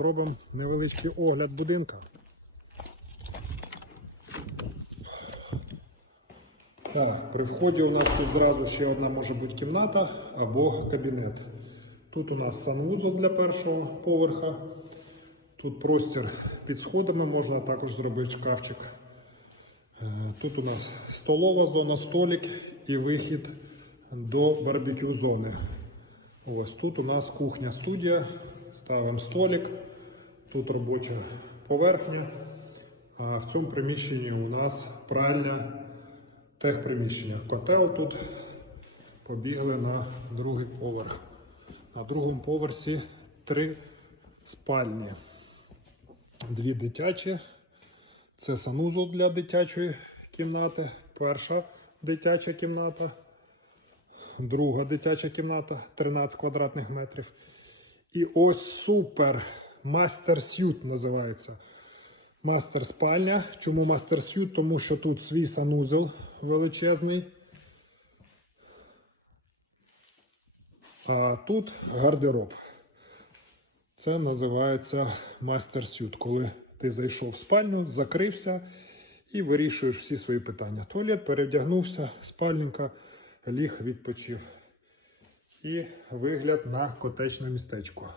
Робимо невеличкий огляд будинка. Так, при вході у нас тут зразу ще одна може бути кімната або кабінет. Тут у нас санвузол для першого поверха. Тут простір під сходами, можна також зробити шкафчик. Е, Тут у нас столова зона, столик і вихід до барбекю зони. Ось тут у нас кухня студія. Ставимо столик. Тут робоча поверхня. А в цьому приміщенні у нас пральня техприміщення. Котел тут побігли на другий поверх. На другому поверсі три спальні. Дві дитячі. Це санузол для дитячої кімнати. Перша дитяча кімната. Друга дитяча кімната 13 квадратних метрів. І ось супер мастер сют називається. Мастер спальня. Чому мастер сют? Тому що тут свій санузел величезний. А тут гардероб. Це називається мастер сют. Коли ти зайшов в спальню, закрився і вирішуєш всі свої питання. Туалет перевдягнувся, спальненька, ліг, відпочив. І вигляд на котечне містечко.